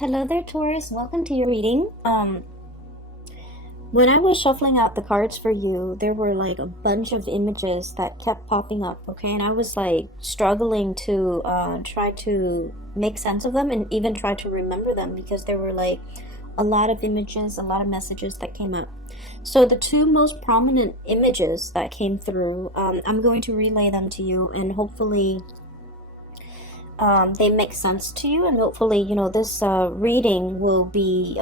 Hello there, Taurus. Welcome to your reading. When I was shuffling out the cards for you, there were like a bunch of images that kept popping up, okay? And I was like struggling to try to make sense of them and even try to remember them because there were like a lot of images, a lot of messages that came up. So the two most prominent images that came through, I'm going to relay them to you, and hopefully they make sense to you, and hopefully this reading will be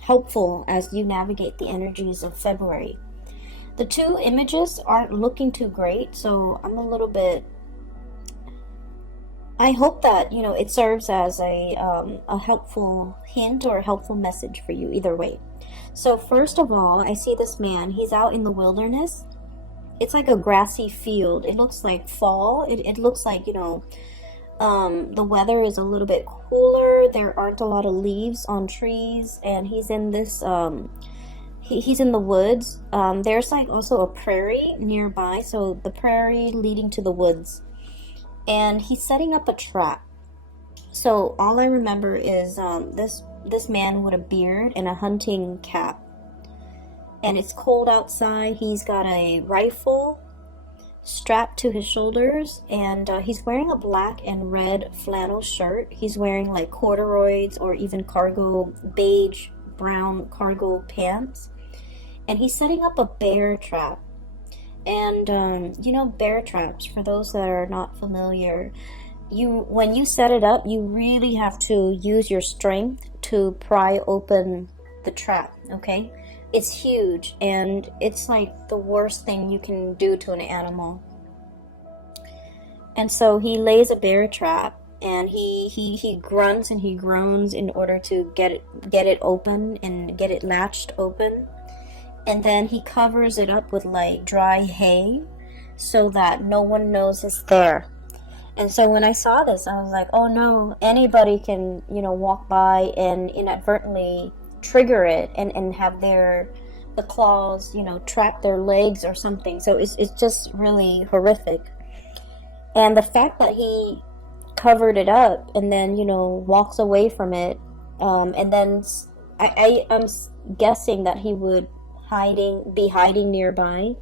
helpful as you navigate the energies of February. The two images aren't looking too great, so I'm a little bit, I hope that it serves as a helpful hint or a helpful message for you either way. So first of all, I see this man. He's out in the wilderness. It's like a grassy field. It looks like fall. It looks like the weather is a little bit cooler. There aren't a lot of leaves on trees, and he's in this he's in the woods. There's like also a prairie nearby, so the prairie leading to the woods, and he's setting up a trap. So all I remember is this man with a beard and a hunting cap, and it's cold outside. He's got a rifle strapped to his shoulders, and he's wearing a black and red flannel shirt. He's wearing like corduroys or even beige brown cargo pants, and he's setting up a bear trap. And bear traps, for those that are not familiar, when you set it up, you really have to use your strength to pry open the trap, okay? It's huge, and it's like the worst thing you can do to an animal. And so he lays a bear trap, and he grunts and he groans in order to get it open and get it latched open. And then he covers it up with like dry hay so that no one knows it's there. And so when I saw this, I was like, oh no, anybody can walk by and inadvertently trigger it and have the claws trap their legs or something. So it's just really horrific. And the fact that he covered it up and then walks away from it, and then I'm guessing that he would be hiding nearby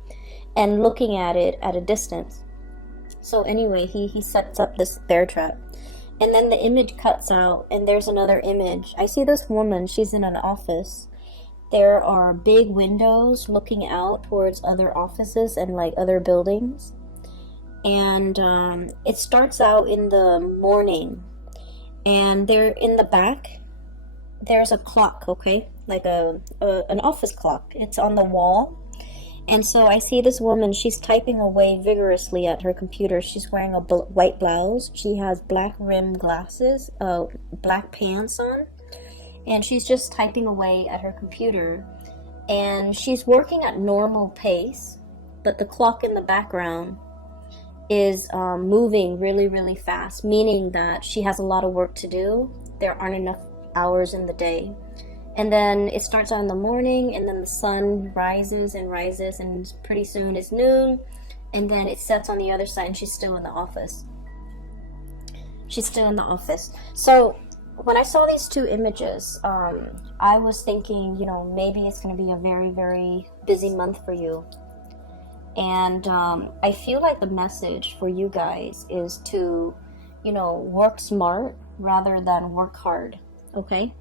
and looking at it at a distance. So anyway, he sets up this bear trap. And then the image cuts out, and there's another image. I see this woman. She's in an office. There are big windows looking out towards other offices and like other buildings. And it starts out in the morning. And there in the back, there's a clock, okay? Like an office clock. It's on the wall. And so I see this woman. She's typing away vigorously at her computer. She's wearing a white blouse. She has black rimmed glasses, black pants on, and she's just typing away at her computer. And she's working at normal pace, but the clock in the background is moving really, really fast, meaning that she has a lot of work to do. There aren't enough hours in the day. And then it starts out in the morning, and then the sun rises and rises, and pretty soon it's noon, and then it sets on the other side, and she's still in the office. So when I saw these two images, I was thinking, maybe it's going to be a very, very busy month for you. And I feel like the message for you guys is to, work smart rather than work hard, okay?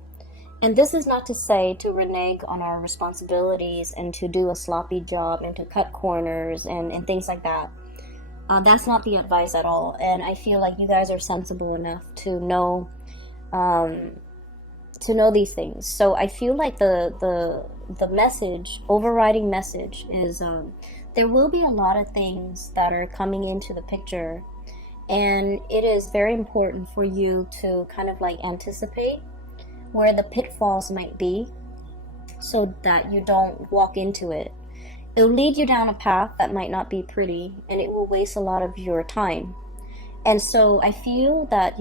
And this is not to say to renege on our responsibilities and to do a sloppy job and to cut corners and things like that. That's not the advice at all. And I feel like you guys are sensible enough to know these things. So I feel like the overriding message is there will be a lot of things that are coming into the picture, and it is very important for you to kind of like anticipate where the pitfalls might be so that you don't walk into it. It'll lead you down a path that might not be pretty, and it will waste a lot of your time. And so I feel that,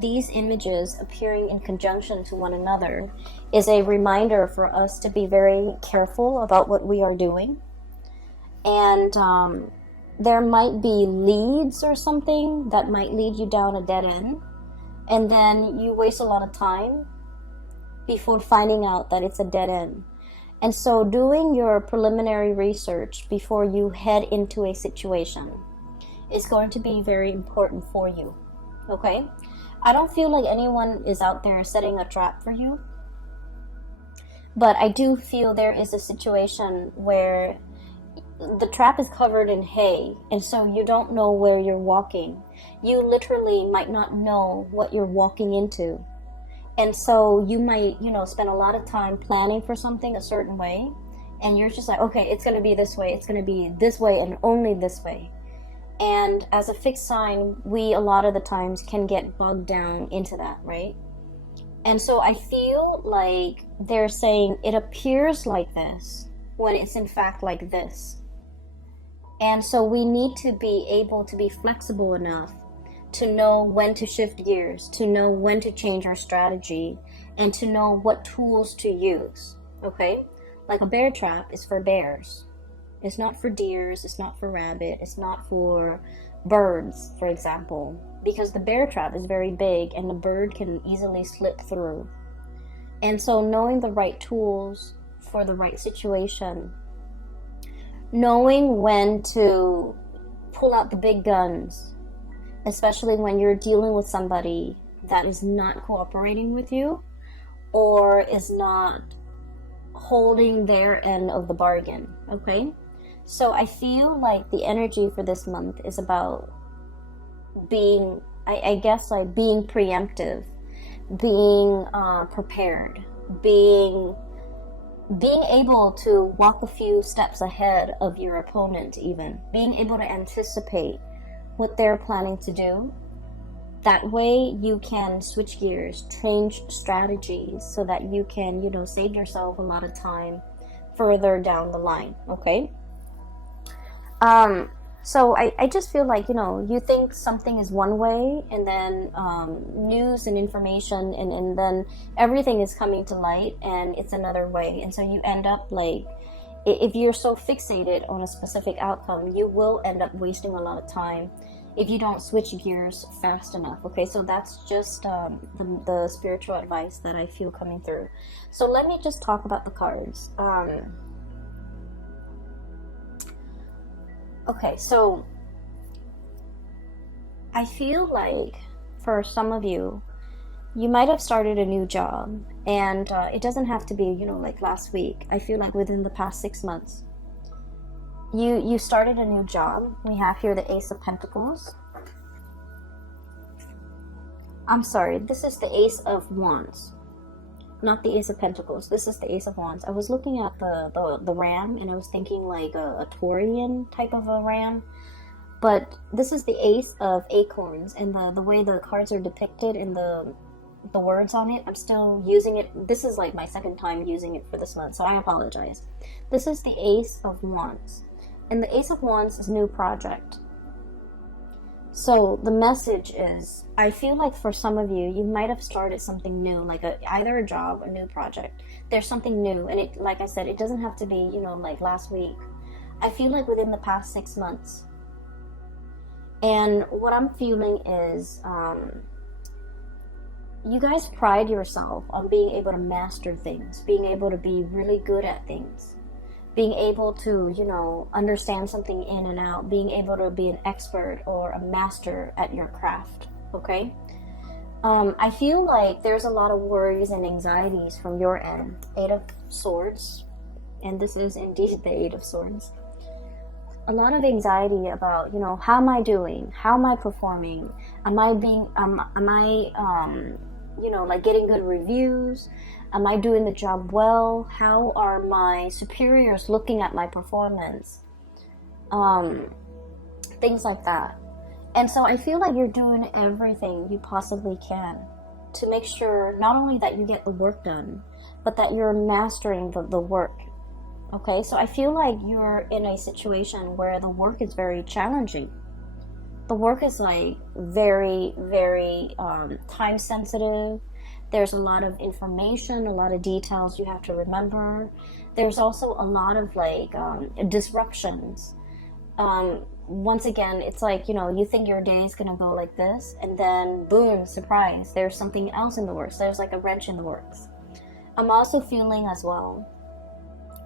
these images appearing in conjunction to one another is a reminder for us to be very careful about what we are doing. And there might be leads or something that might lead you down a dead end, and then you waste a lot of time before finding out that it's a dead end. And so doing your preliminary research before you head into a situation is going to be very important for you, okay? I don't feel like anyone is out there setting a trap for you, but I do feel there is a situation where the trap is covered in hay, and so you don't know where you're walking. You literally might not know what you're walking into. And so you might, spend a lot of time planning for something a certain way, and you're just like, okay, it's going to be this way, it's going to be this way, and only this way. And as a fixed sign, we a lot of the times can get bogged down into that, right? And so I feel like they're saying it appears like this when it's in fact like this. And so we need to be able to be flexible enough to know when to shift gears, to know when to change our strategy, and to know what tools to use, okay? Like a bear trap is for bears. It's not for deers, it's not for rabbit, it's not for birds, for example, because the bear trap is very big and the bird can easily slip through. And so knowing the right tools for the right situation, knowing when to pull out the big guns, especially when you're dealing with somebody that is not cooperating with you or is not holding their end of the bargain, okay? So I feel like the energy for this month is about being, I guess, like being preemptive, being prepared, being able to walk a few steps ahead of your opponent, even being able to anticipate what they're planning to do. That way you can switch gears, change strategies so that you can, save yourself a lot of time further down the line, okay? So I just feel like, you think something is one way, and then news and information and then everything is coming to light and it's another way. And so you end up like, if you're so fixated on a specific outcome, you will end up wasting a lot of time if you don't switch gears fast enough, okay? So that's just the spiritual advice that I feel coming through. So let me just talk about the cards. Okay, so I feel like for some of you, you might have started a new job, and it doesn't have to be, like last week. I feel like within the past 6 months, you started a new job. We have here the Ace of Pentacles. I'm sorry, this is the Ace of Wands, not the Ace of Pentacles. This is the Ace of Wands. I was looking at the ram, and I was thinking like a Taurian type of a ram, but this is the Ace of Acorns, and the way the cards are depicted in the words on it, I'm still using it. This is like my second time using it for this month, so I apologize. This is the Ace of Wands, and the Ace of Wands is new project. So the message is, I feel like for some of you, you might have started something new, like either a job, a new project. There's something new, and it, like I said, it doesn't have to be, like last week. I feel like within the past 6 months. And what I'm feeling is, you guys pride yourself on being able to master things, being able to be really good at things, being able to, understand something in and out, being able to be an expert or a master at your craft, okay? I feel like there's a lot of worries and anxieties from your end. 8 of Swords, and this is indeed the 8 of Swords. A lot of anxiety about, how am I doing? How am I performing? Am I like getting good reviews? Am I doing the job well? How are my superiors looking at my performance? Things like that. And so I feel like you're doing everything you possibly can to make sure not only that you get the work done, but that you're mastering the work. Okay, so I feel like you're in a situation where the work is very challenging. The work is like very, very time sensitive. There's a lot of information, a lot of details you have to remember. There's also a lot of like disruptions. Once again, it's like, you think your day is going to go like this, and then boom, surprise, there's something else in the works. There's like a wrench in the works. I'm also feeling as well,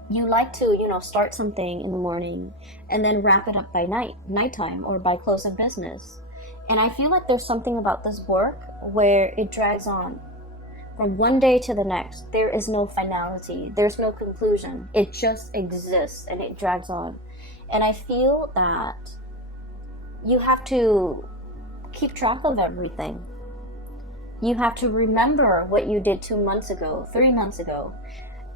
you like to, start something in the morning and then wrap it up by nighttime, or by close of business. And I feel like there's something about this work where it drags on from one day to the next. There is no finality, there's no conclusion. It just exists and it drags on. And I feel that you have to keep track of everything. You have to remember what you did 2 months ago, 3 months ago.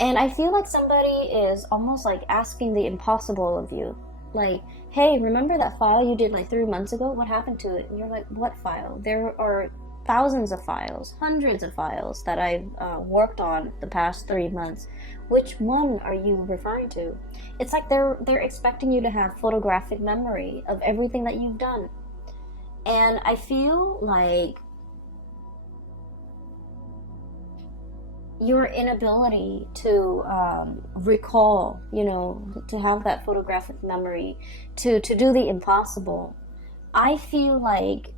And I feel like somebody is almost like asking the impossible of you. Like, hey, remember that file you did like 3 months ago? What happened to it? And you're like, what file? There are thousands of files, hundreds of files that I've worked on the past 3 months. Which one are you referring to? It's like they're expecting you to have photographic memory of everything that you've done. And I feel like your inability to recall, to have that photographic memory, to do the impossible. I feel like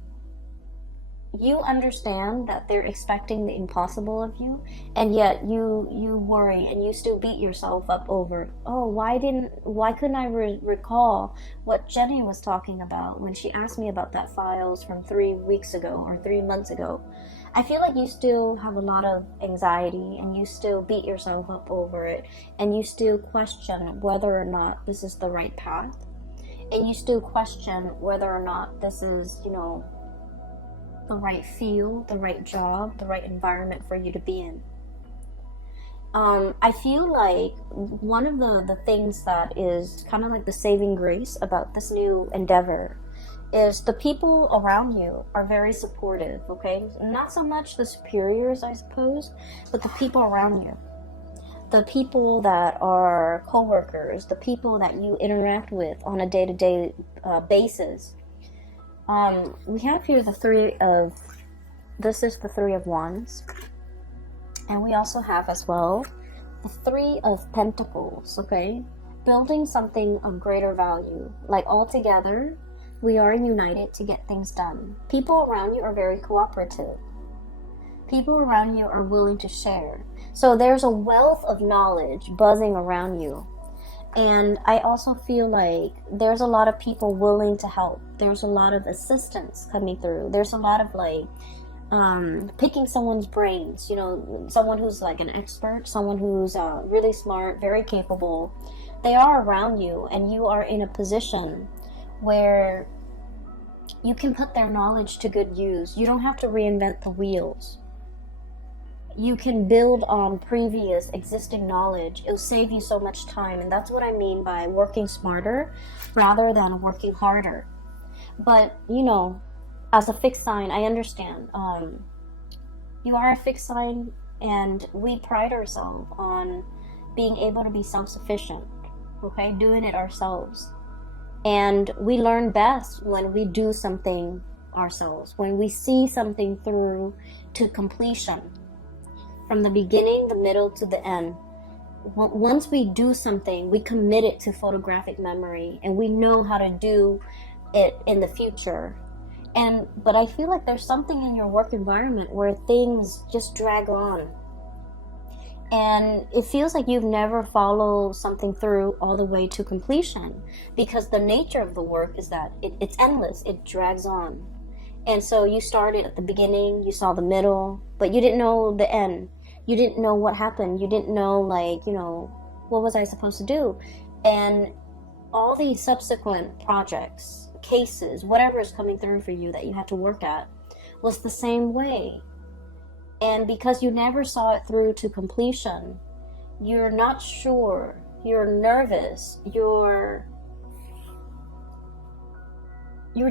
you understand that they're expecting the impossible of you, and yet you worry and you still beat yourself up over, oh, why couldn't I recall what Jenny was talking about when she asked me about that files from 3 weeks ago or 3 months ago. I feel like you still have a lot of anxiety, and you still beat yourself up over it, and you still question whether or not this is the right path, and you still question whether or not this is, the right field, the right job, the right environment for you to be in. I feel like one of the things that is kind of like the saving grace about this new endeavor is the people around you are very supportive, okay? Not so much the superiors, I suppose, but the people around you. The people that are co-workers, the people that you interact with on a day-to-day basis. We have here this is the Three of Wands. And we also have as well the Three of Pentacles, okay? Building something of greater value. Like all together, we are united to get things done. People around you are very cooperative. People around you are willing to share. So there's a wealth of knowledge buzzing around you. And I also feel like there's a lot of people willing to help. There's a lot of assistance coming through. There's a lot of picking someone's brains, someone who's like an expert, someone who's really smart, very capable. They are around you, and you are in a position where you can put their knowledge to good use. You don't have to reinvent the wheels. You can build on previous existing knowledge. It'll save you so much time, and that's what I mean by working smarter rather than working harder. But, as a fixed sign, I understand. You are a fixed sign, and we pride ourselves on being able to be self-sufficient, okay? Doing it ourselves. And we learn best when we do something ourselves, when we see something through to completion, from the beginning, the middle, to the end. Once we do something, we commit it to photographic memory, and we know how to do it in the future. But I feel like there's something in your work environment where things just drag on. And it feels like you've never followed something through all the way to completion, because the nature of the work is that it's endless, it drags on. And so you started at the beginning, you saw the middle, but you didn't know the end. You didn't know what happened. You didn't know, what was I supposed to do? And all these subsequent projects, cases, whatever is coming through for you that you had to work at, was the same way. And because you never saw it through to completion, you're not sure, you're nervous, you're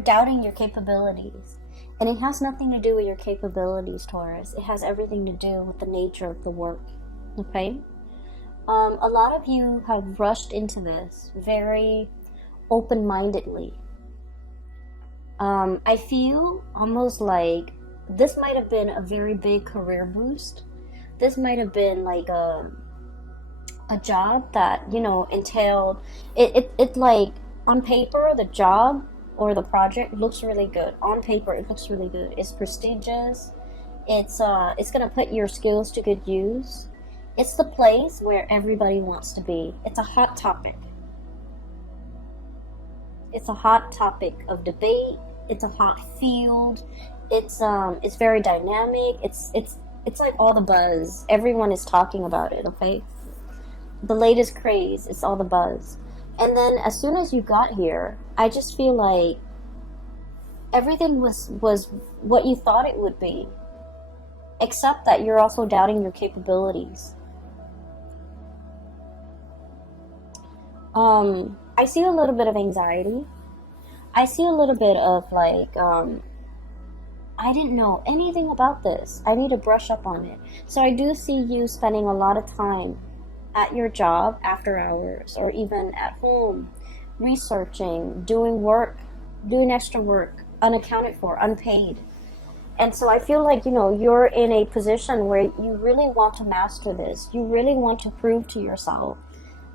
doubting your capabilities. And it has nothing to do with your capabilities, Taurus. It has everything to do with the nature of the work, okay? A lot of you have rushed into this very open-mindedly. I feel almost like this might have been a very big career boost. This might have been like a job that, entailed, it like on paper, the job or the project looks really good. On paper, it looks really good. It's prestigious. It's gonna put your skills to good use. It's the place where everybody wants to be. It's a hot topic. It's a hot topic of debate. It's a hot field. It's very dynamic. It's like all the buzz. Everyone is talking about it, okay? The latest craze, it's all the buzz. And then as soon as you got here, I just feel like everything was what you thought it would be. Except that you're also doubting your capabilities. I see a little bit of anxiety. I see a little bit of like, I didn't know anything about this. I need to brush up on it. So I do see you spending a lot of time at your job after hours, or even at home, researching, doing work, doing extra work, unaccounted for, unpaid. And so I feel like, you're in a position where you really want to master this. You really want to prove to yourself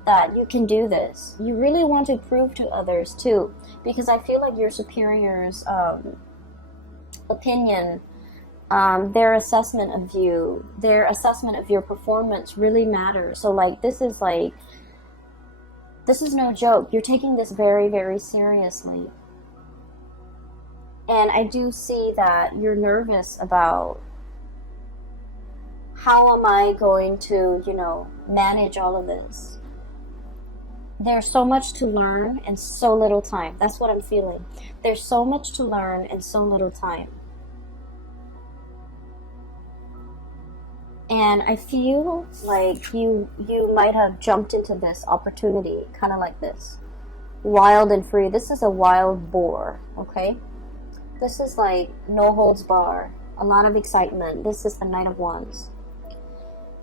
that you can do this. You really want to prove to others too, because I feel like your superiors' opinion, their assessment of you, their assessment of your performance really matters. So like this is no joke. You're taking this very, very seriously. And I do see that you're nervous about how am I going to, manage all of this. There's so much to learn and so little time. That's what I'm feeling. There's so much to learn and so little time. And I feel like you might have jumped into this opportunity kind of like this. Wild and free. This is a wild boar, okay? This is like no holds bar. A lot of excitement. This is the Knight of Wands.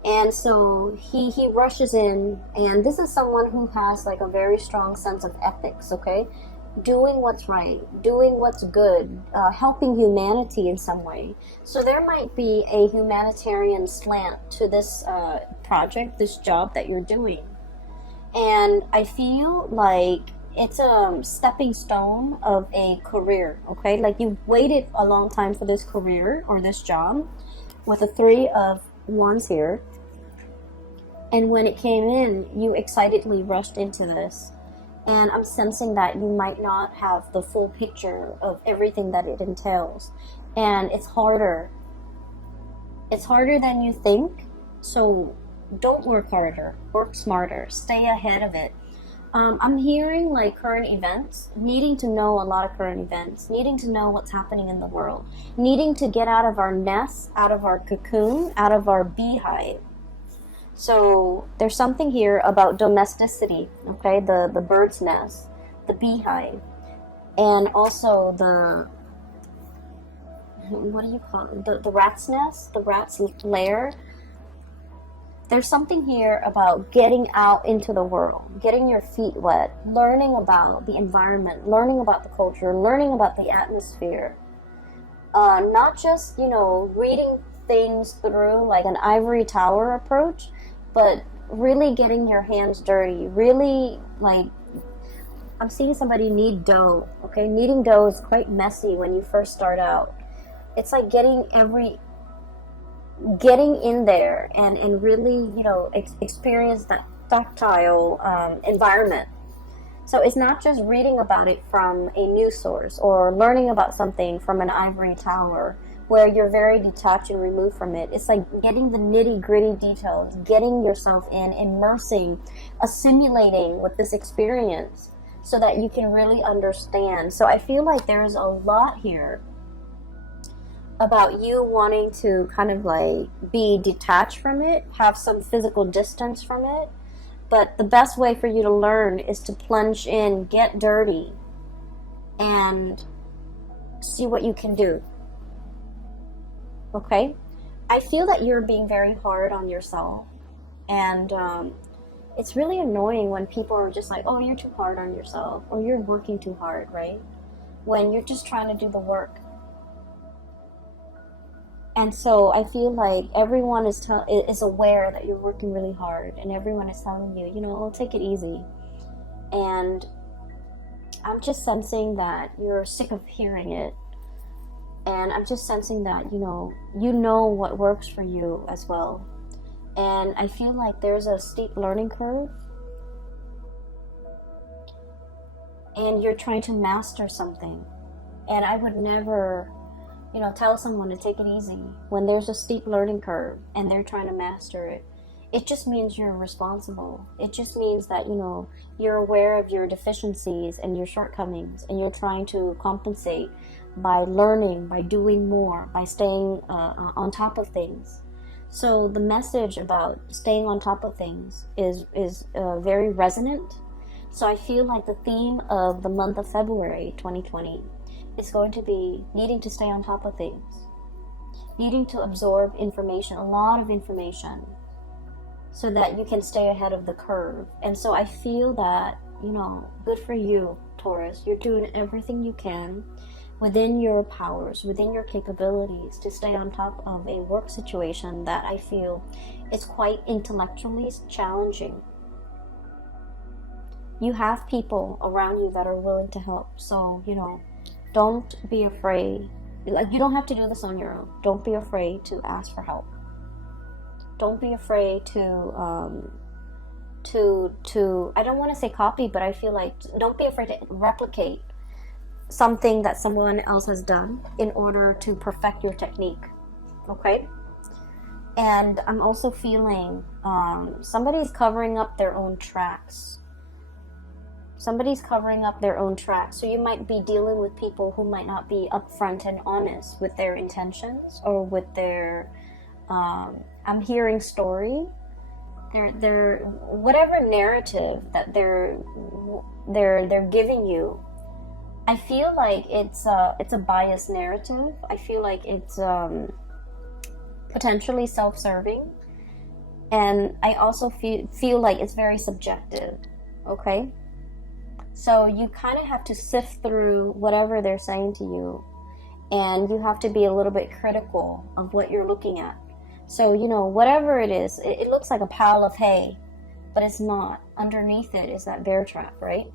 And so he rushes in, and this is someone who has like a very strong sense of ethics, okay? Doing what's right, doing what's good, helping humanity in some way. So there might be a humanitarian slant to this project, this job that you're doing. And I feel like it's a stepping stone of a career, okay? Like you've waited a long time for this career or this job with the Three of Wands here. And when it came in, you excitedly rushed into this. And I'm sensing that you might not have the full picture of everything that it entails. And it's harder. It's harder than you think. So don't work harder. Work smarter. Stay ahead of it. I'm hearing like current events, needing to know a lot of current events, needing to know what's happening in the world, needing to get out of our nest, out of our cocoon, out of our beehive. So there's something here about domesticity, okay? The bird's nest, the beehive, and also what do you call it? The rat's nest, the rat's lair. There's something here about getting out into the world, getting your feet wet, learning about the environment, learning about the culture, learning about the atmosphere. Not just, reading things through like an ivory tower approach, but really getting your hands dirty, really like, I'm seeing somebody knead dough, okay? Kneading dough is quite messy when you first start out. It's like getting in there and really, experience that tactile environment. So it's not just reading about it from a news source or learning about something from an ivory tower where you're very detached and removed from it. It's like getting the nitty-gritty details, getting yourself in, immersing, assimilating with this experience so that you can really understand. So I feel like there's a lot here about you wanting to kind of like be detached from it, have some physical distance from it. But the best way for you to learn is to plunge in, get dirty, and see what you can do. Okay? I feel that you're being very hard on yourself. And it's really annoying when people are just like, oh, you're too hard on yourself, or you're working too hard, right? When you're just trying to do the work. And so I feel like everyone is aware that you're working really hard, and everyone is telling you, oh, take it easy. And I'm just sensing that you're sick of hearing it. And I'm just sensing that, you know what works for you as well. And I feel like there's a steep learning curve, and you're trying to master something. And I would never, tell someone to take it easy when there's a steep learning curve and they're trying to master it. It just means you're responsible. It just means that, you're aware of your deficiencies and your shortcomings, and you're trying to compensate by learning, by doing more, by staying on top of things. So the message about staying on top of things is very resonant. So I feel like the theme of the month of February 2020 is going to be needing to stay on top of things, needing to absorb information, a lot of information, so that you can stay ahead of the curve. And so I feel that, good for you, Taurus. You're doing everything you can within your powers, within your capabilities, to stay on top of a work situation that I feel is quite intellectually challenging. You have people around you that are willing to help. So, don't be afraid. Like, you don't have to do this on your own. Don't be afraid to ask for help. Don't be afraid to I don't want to say copy, but I feel like don't be afraid to replicate something that someone else has done in order to perfect your technique. Okay? And I'm also feeling somebody's covering up their own tracks. Somebody's covering up their own tracks. So you might be dealing with people who might not be upfront and honest with their intentions or with their I'm hearing story. Their whatever narrative that they're giving you. I feel like it's a biased narrative. I feel like it's potentially self-serving, and I also feel like it's very subjective. Okay, so you kind of have to sift through whatever they're saying to you, and you have to be a little bit critical of what you're looking at. So, whatever it is, it looks like a pile of hay, but it's not. Underneath it is that bear trap, right?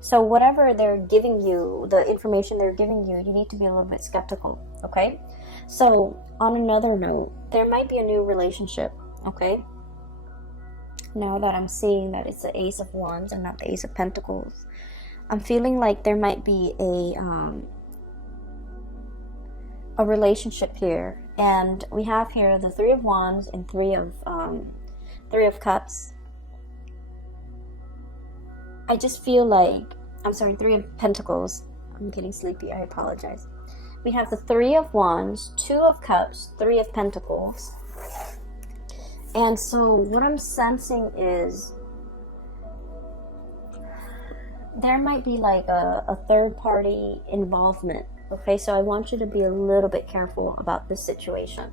So whatever they're giving you, the information they're giving you, you need to be a little bit skeptical, okay? So on another note, there might be a new relationship, okay? Now that I'm seeing that it's the Ace of Wands and not the Ace of Pentacles, I'm feeling like there might be a relationship here. And we have here the Three of Wands and Three of Cups. I just feel like, Three of Pentacles. I'm getting sleepy, I apologize. We have the Three of Wands, Two of Cups, Three of Pentacles. And so what I'm sensing is there might be like a third party involvement. Okay, so I want you to be a little bit careful about this situation.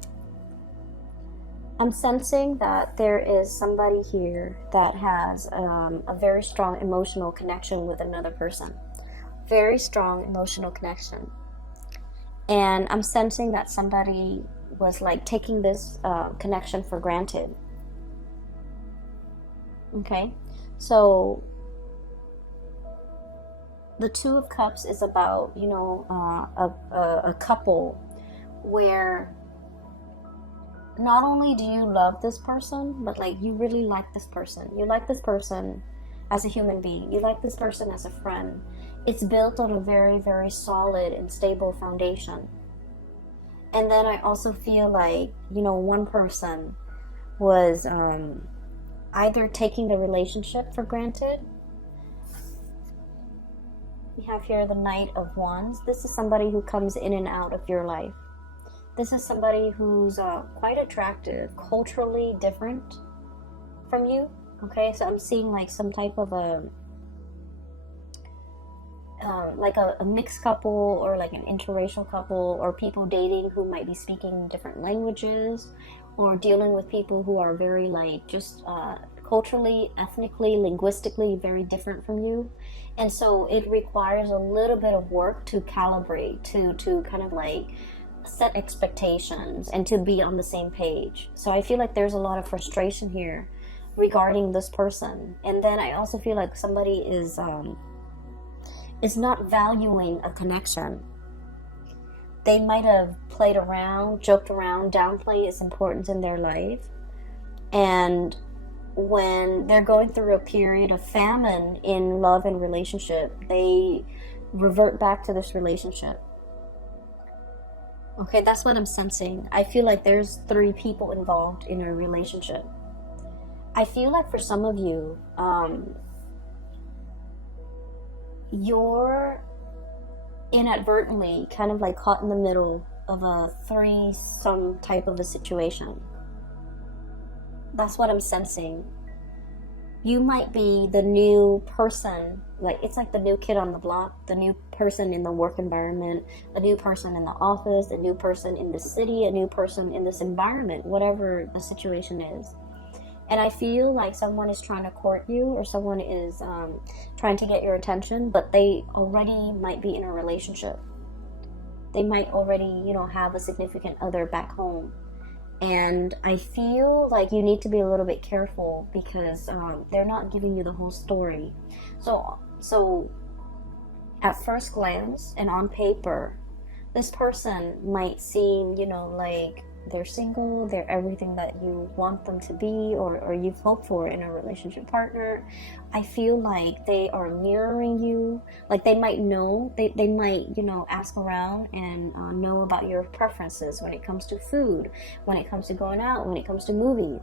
I'm sensing that there is somebody here that has a very strong emotional connection with another person. Very strong emotional connection. And I'm sensing that somebody was like taking this connection for granted. Okay, so the Two of Cups is about, a couple where not only do you love this person, but like you really like this person. You like this person as a human being. You like this person as a friend. It's built on a very, very solid and stable foundation. And then I also feel like, one person was either taking the relationship for granted. We have here the Knight of Wands. This is somebody who comes in and out of your life. This is somebody who's quite attractive, culturally different from you. Okay, so I'm seeing like some type of a mixed couple, or like an interracial couple, or people dating who might be speaking different languages, or dealing with people who are very like just culturally, ethnically, linguistically very different from you. And so it requires a little bit of work to calibrate, to kind of like set expectations and to be on the same page. So I feel like there's a lot of frustration here regarding this person. And then I also feel like somebody is not valuing a connection. They might have played around, joked around, downplayed its importance in their life. And when they're going through a period of famine in love and relationship, they revert back to this relationship. Okay, that's what I'm sensing. I feel like there's 3 people involved in a relationship. I feel like for some of you, you're inadvertently kind of like caught in the middle of a threesome type of a situation. That's what I'm sensing. You might be the new person, like it's like the new kid on the block, the new person in the work environment, a new person in the office, a new person in the city, a new person in this environment, whatever the situation is. And I feel like someone is trying to court you, or someone is trying to get your attention, but they already might be in a relationship. They might already, have a significant other back home. And I feel like you need to be a little bit careful because they're not giving you the whole story. So at first glance and on paper, this person might seem, like they're single, they're everything that you want them to be, or you've hoped for in a relationship partner. I feel like they are mirroring you. Like they might know, they might, ask around and know about your preferences when it comes to food, when it comes to going out, when it comes to movies.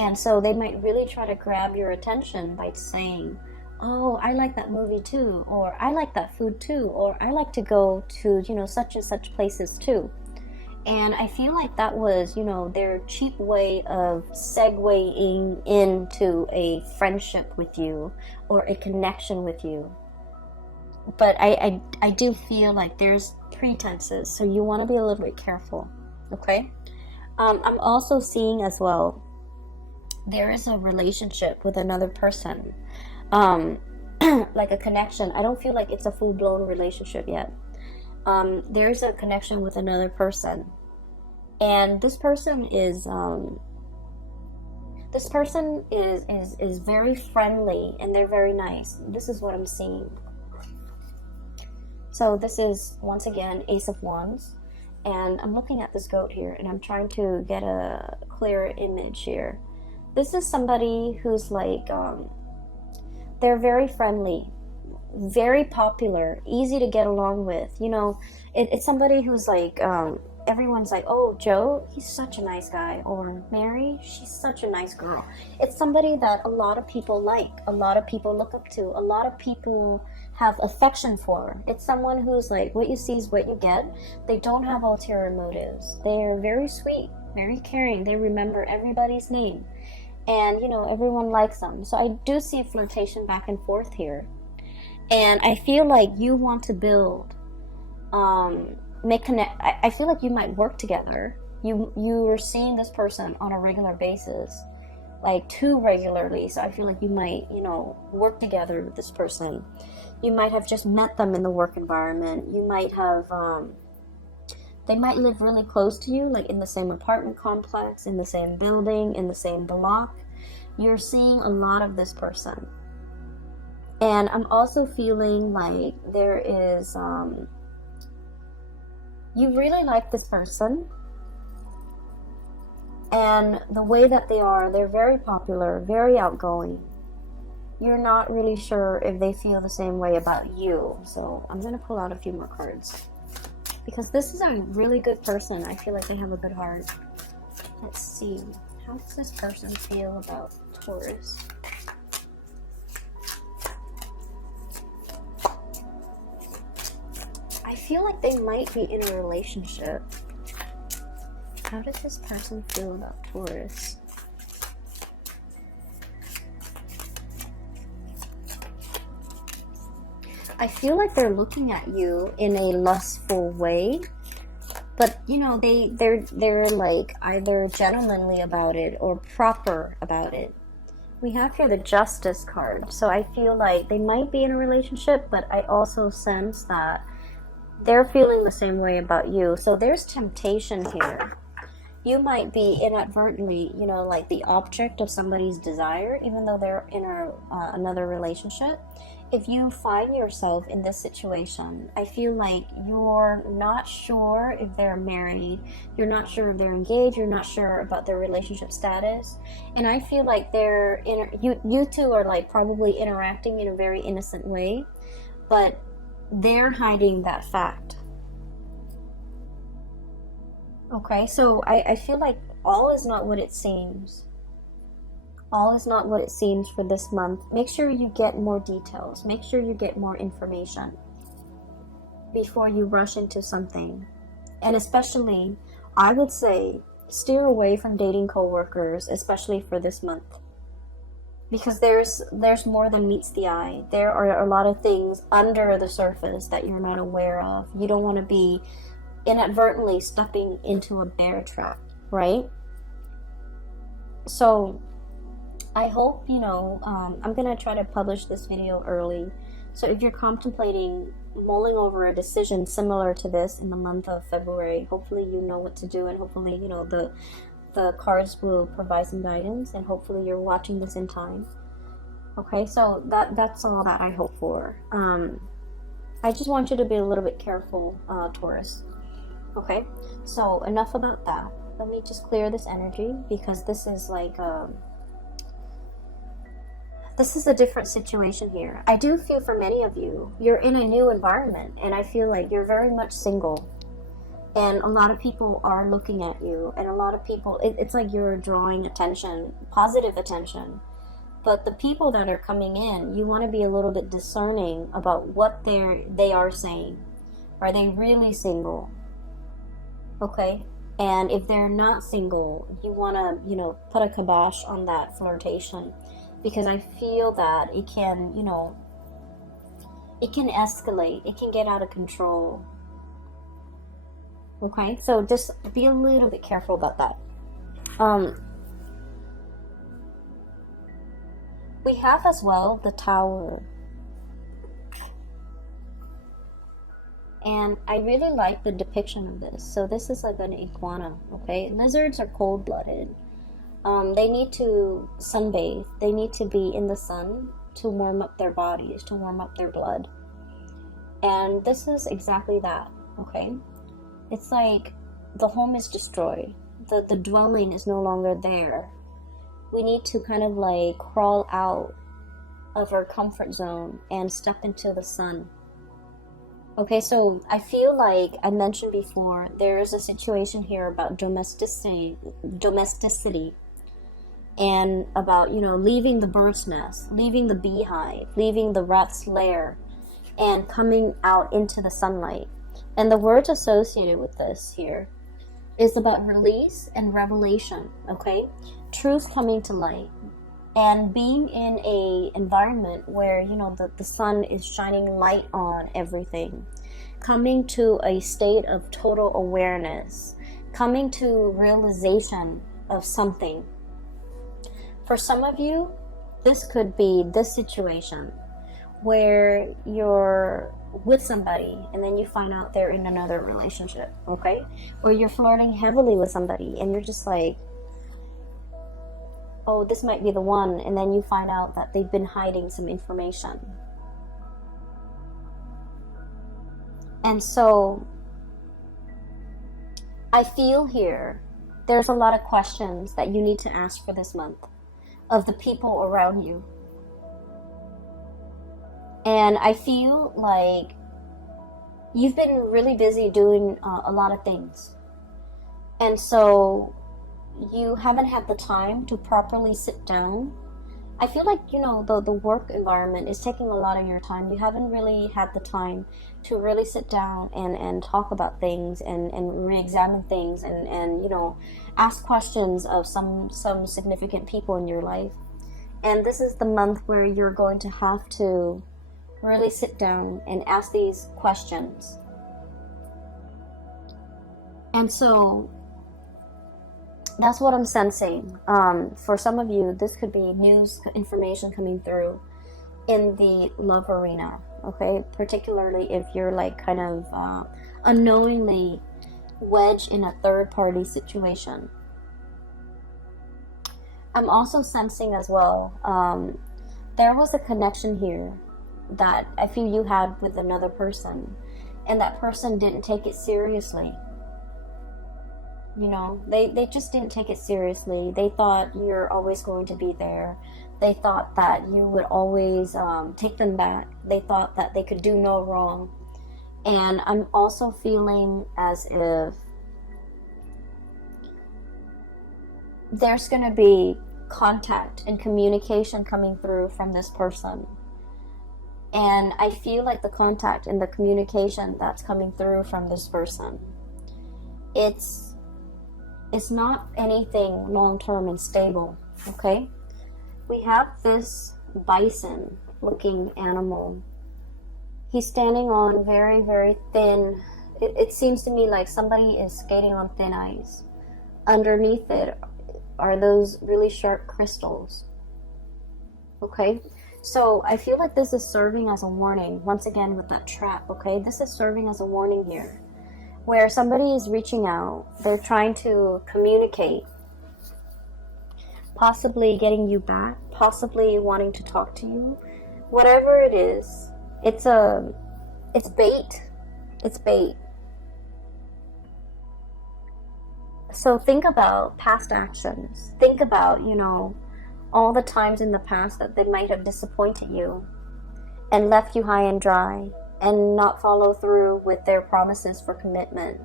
And so they might really try to grab your attention by saying, oh, I like that movie too, or I like that food too, or I like to go to, such and such places too. And I feel like that was, their cheap way of segueing into a friendship with you or a connection with you. But I do feel like there's pretenses, so you want to be a little bit careful, okay? I'm also seeing as well, there is a relationship with another person, like a connection. I don't feel like it's a full-blown relationship yet. There's a connection with another person, and this person is very friendly, and they're very nice. This is what I'm seeing. So this is once again Ace of Wands, and I'm looking at this goat here, and I'm trying to get a clearer image here. This is somebody who's like they're very friendly, very popular, easy to get along with. It's somebody who's like, everyone's like, oh, Joe, he's such a nice guy, or Mary, she's such a nice girl. It's somebody that a lot of people like, a lot of people look up to, a lot of people have affection for. It's someone who's like, what you see is what you get. They don't have ulterior motives. They're very sweet, very caring. They remember everybody's name. And, everyone likes them. So I do see flirtation back and forth here. And I feel like you want to build, I feel like you might work together. You are seeing this person on a regular basis, like too regularly. So I feel like you might, work together with this person. You might have just met them in the work environment. You might have, they might live really close to you, like in the same apartment complex, in the same building, in the same block. You're seeing a lot of this person. And I'm also feeling like there is, you really like this person. And the way that they are, they're very popular, very outgoing. You're not really sure if they feel the same way about you. So I'm going to pull out a few more cards, because this is a really good person. I feel like they have a good heart. Let's see. How does this person feel about Taurus? I feel like they might be in a relationship. How does this person feel about Taurus? I feel like they're looking at you in a lustful way, but they're like either gentlemanly about it or proper about it. We have here the Justice card, so I feel like they might be in a relationship, but I also sense that they're feeling the same way about you. So there's temptation here. You might be inadvertently, like the object of somebody's desire, even though they're in another relationship. if you find yourself in this situation, I feel like you're not sure if they're married, you're not sure if they're engaged, you're not sure about their relationship status, and I feel like you two are like probably interacting in a very innocent way, but they're hiding that fact. Okay, so I feel like all is not what it seems. All is not what it seems for this month. Make sure you get more details. Make sure you get more information before you rush into something. And especially, I would say, steer away from dating coworkers, especially for this month. Because there's more than meets the eye. There are a lot of things under the surface that you're not aware of. You don't want to be inadvertently stepping into a bear trap, right? So I hope, I'm going to try to publish this video early. So if you're contemplating mulling over a decision similar to this in the month of February, hopefully you know what to do, and hopefully, the cards will provide some guidance, and hopefully you're watching this in time. Okay, so that's all that I hope for. I just want you to be a little bit careful, Taurus. Okay, so enough about that. Let me just clear this energy, because this is like this is a different situation here. I do feel for many of you, you're in a new environment, and I feel like you're very much single. And a lot of people are looking at you, and a lot of people, it's like you're drawing attention, positive attention. But the people that are coming in, you want to be a little bit discerning about what they are saying. Are they really single? Okay? And if they're not single, you want to, put a kibosh on that flirtation. Because I feel that it can, it can escalate. It can get out of control. Okay? So just be a little bit careful about that. We have as well the Tower. And I really like the depiction of this. So this is like an iguana, okay? Lizards are cold-blooded. They need to sunbathe. They need to be in the sun to warm up their bodies, to warm up their blood. And this is exactly that, okay? It's like the home is destroyed. The dwelling is no longer there. We need to kind of like crawl out of our comfort zone and step into the sun. Okay, so I feel like I mentioned before, there is a situation here about domesticity, and about, leaving the bird's nest, leaving the beehive, leaving the rat's lair, and coming out into the sunlight. And the words associated with this here is about release and revelation, okay? Truth coming to light. And being in a environment where, the sun is shining light on everything. Coming to a state of total awareness. Coming to realization of something. For some of you, this could be this situation where you're with somebody and then you find out they're in another relationship, okay? Or you're flirting heavily with somebody and you're just like, oh, this might be the one, and then you find out that they've been hiding some information. And so I feel here there's a lot of questions that you need to ask for this month of the people around you. And I feel like you've been really busy doing a lot of things. And so you haven't had the time to properly sit down. I feel like, the work environment is taking a lot of your time. You haven't really had the time to really sit down and talk about things and re-examine things and ask questions of some significant people in your life. And this is the month where you're going to have to really sit down and ask these questions. And so that's what I'm sensing. For some of you, this could be news information coming through in the love arena, okay? Particularly if you're like kind of unknowingly wedged in a third-party situation. I'm also sensing as well, there was a connection here that I feel you had with another person, and that person didn't take it seriously. You know, they just didn't take it seriously. They thought you're always going to be there. They thought that you would always take them back. They thought that they could do no wrong. And I'm also feeling as if there's going to be contact and communication coming through from this person. And I feel like the contact and the communication that's coming through from this person, it's not anything long-term and stable, okay? We have this bison looking animal. He's standing on very, very thin, it seems to me like somebody is skating on thin ice. Underneath it are those really sharp crystals, okay? So I feel like this is serving as a warning, once again with that trap, okay? This is serving as a warning here, where somebody is reaching out, they're trying to communicate, possibly getting you back, possibly wanting to talk to you. Whatever it is, it's bait. It's bait. So think about past actions. Think about, you know, all the times in the past that they might have disappointed you and left you high and dry and not follow through with their promises for commitment.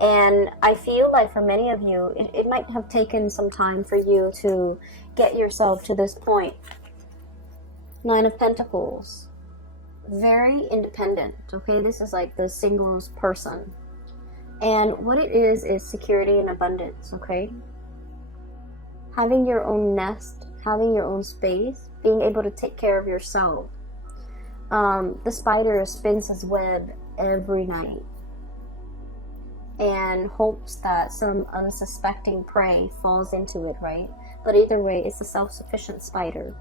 And I feel like for many of you, it might have taken some time for you to get yourself to this point. Nine of Pentacles. Very independent, okay? This is like the singles person. And what it is security and abundance, okay? Having your own nest, having your own space, being able to take care of yourself. The spider spins his web every night and hopes that some unsuspecting prey falls into it, right? But either way, it's a self-sufficient spider.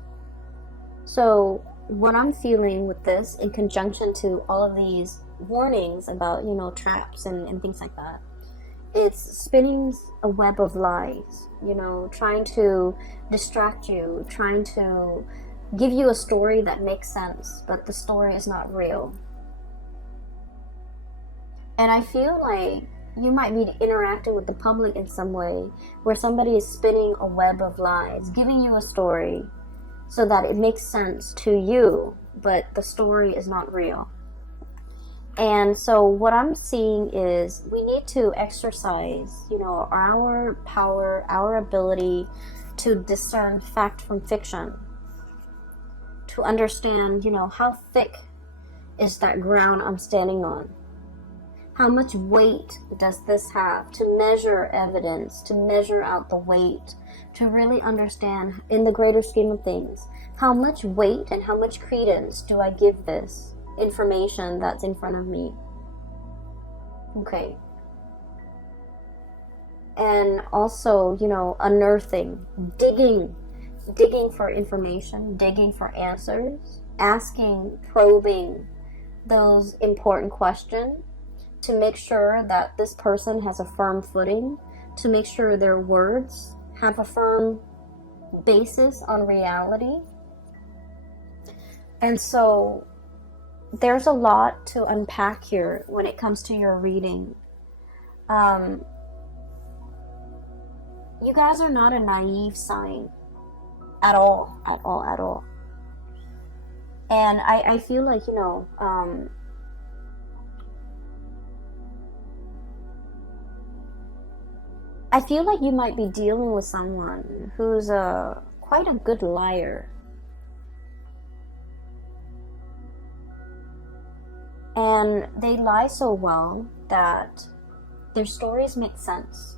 So what I'm feeling with this, in conjunction to all of these warnings about, you know, traps and things like that, it's spinning a web of lies, you know, trying to distract you, trying to give you a story that makes sense, but the story is not real. And I feel like you might be interacting with the public in some way where somebody is spinning a web of lies, giving you a story so that it makes sense to you, but the story is not real. And so what I'm seeing is we need to exercise, you know, our power, our ability to discern fact from fiction, to understand, you know, how thick is that ground I'm standing on? How much weight does this have? To measure evidence, to measure out the weight, to really understand in the greater scheme of things, how much weight and how much credence do I give this information that's in front of me? Okay. And also, you know, unearthing, digging for information, digging for answers, asking, probing those important questions to make sure that this person has a firm footing, to make sure their words have a firm basis on reality. And so there's a lot to unpack here when it comes to your reading. You guys are not a naive sign at all. And I feel like, you know, I feel like you might be dealing with someone who's quite a good liar. And they lie so well that their stories make sense.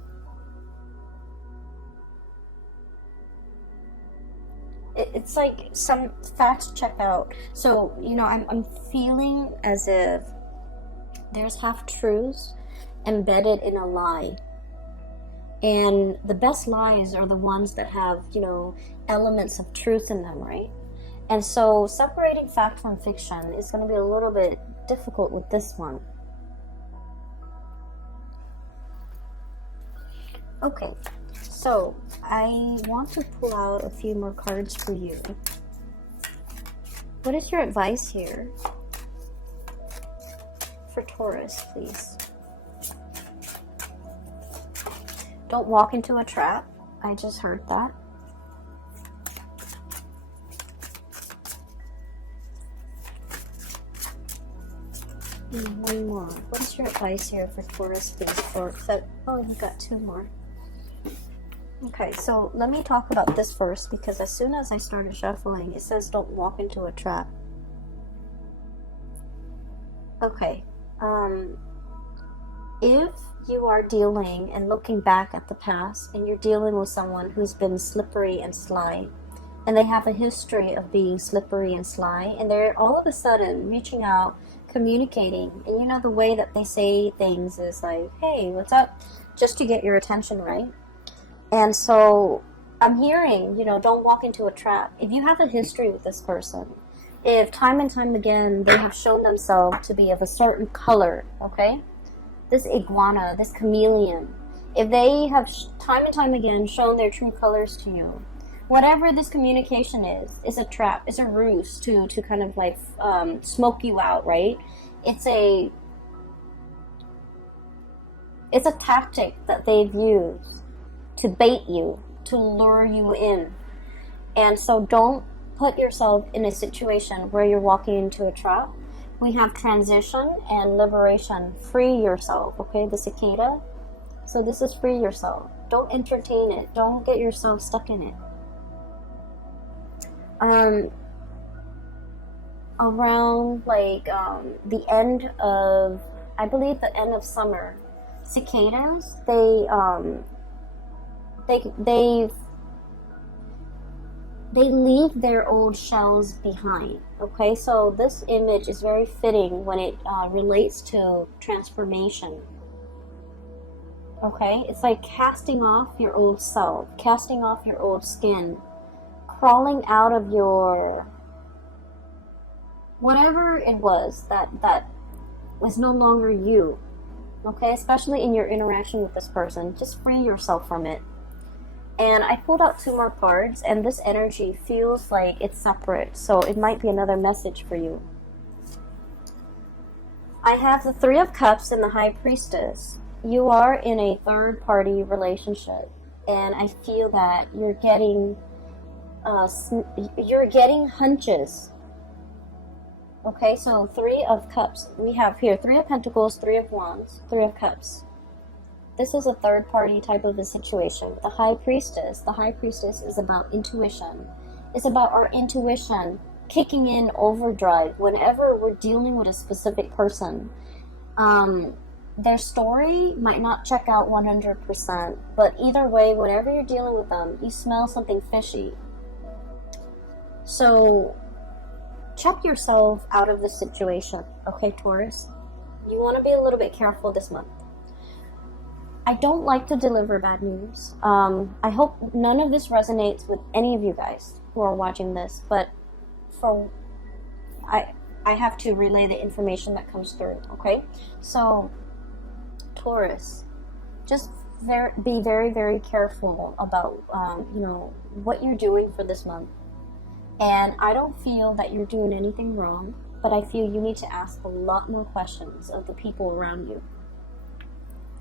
It's like some facts check out. So, you know, I'm feeling as if there's half-truths embedded in a lie. And the best lies are the ones that have, you know, elements of truth in them, right? And so separating fact from fiction is going to be a little bit difficult with this one. Okay, so I want to pull out a few more cards for you. What is your advice here for Taurus, please? Don't walk into a trap. I just heard that. And one more. What is your advice here for Taurus, please? Oh, you got two more. Okay, so let me talk about this first, because as soon as I started shuffling, it says don't walk into a trap. Okay, if you are dealing and looking back at the past, and you're dealing with someone who's been slippery and sly, and they have a history of being slippery and sly, and they're all of a sudden reaching out, communicating, and you know the way that they say things is like, hey, what's up? Just to get your attention, right? And so I'm hearing, you know, don't walk into a trap. If you have a history with this person, if time and time again they have shown themselves to be of a certain color, okay? This iguana, this chameleon, if they have time and time again shown their true colors to you, whatever this communication is a trap, it's a ruse to kind of like smoke you out, right? It's a tactic that they've used to bait you, to lure you in. And so don't put yourself in a situation where you're walking into a trap. We have transition and liberation. Free yourself, okay? The cicada. So this is free yourself. Don't entertain it. Don't get yourself stuck in it. Around like the end of, I believe the end of summer, cicadas, they leave their old shells behind. Okay, so this image is very fitting when it relates to transformation. Okay, it's like casting off your old self, casting off your old skin, crawling out of your whatever it was that was no longer you. Okay, especially in your interaction with this person, just free yourself from it. And I pulled out two more cards, and this energy feels like it's separate, so it might be another message for you. I have the Three of Cups and the High Priestess. You are in a third-party relationship, and I feel that you're getting hunches. Okay, so Three of Cups. We have here Three of Pentacles, Three of Wands, Three of Cups. This is a third-party type of a situation. The High Priestess is about intuition. It's about our intuition kicking in overdrive whenever we're dealing with a specific person. Their story might not check out 100%, but either way, whenever you're dealing with them, you smell something fishy. So check yourself out of this situation, okay, Taurus? You want to be a little bit careful this month. I don't like to deliver bad news. I hope none of this resonates with any of you guys who are watching this, but I have to relay the information that comes through, okay? So, Taurus, just be very, very careful about, what you're doing for this month. And I don't feel that you're doing anything wrong, but I feel you need to ask a lot more questions of the people around you.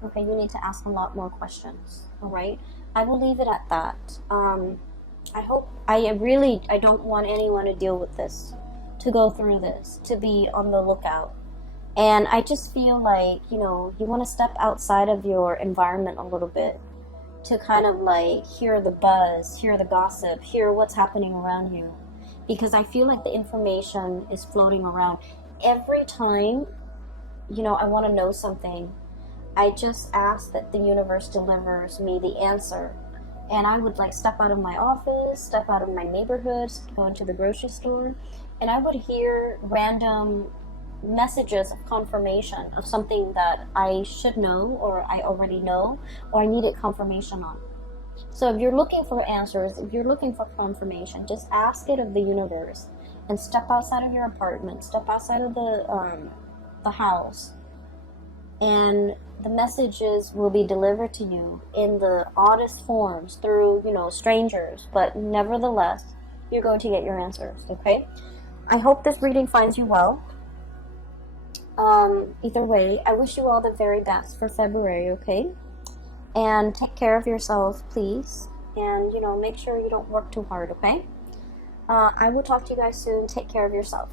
Okay, you need to ask a lot more questions, all right? I will leave it at that. I don't want anyone to deal with this, to go through this, to be on the lookout. And I just feel like, you want to step outside of your environment a little bit to kind of like hear the buzz, hear the gossip, hear what's happening around you. Because I feel like the information is floating around. Every time, I want to know something, I just ask that the universe delivers me the answer. And I would like step out of my office, step out of my neighborhood, go into the grocery store, and I would hear random messages of confirmation of something that I should know, or I already know, or I needed confirmation on. So if you're looking for answers, if you're looking for confirmation, just ask it of the universe and step outside of your apartment, step outside of the house, and the messages will be delivered to you in the oddest forms through, strangers, but nevertheless, you're going to get your answers, okay? I hope this reading finds you well. Either way, I wish you all the very best for February, okay? And take care of yourself, please. And, you know, make sure you don't work too hard, okay? I will talk to you guys soon. Take care of yourself.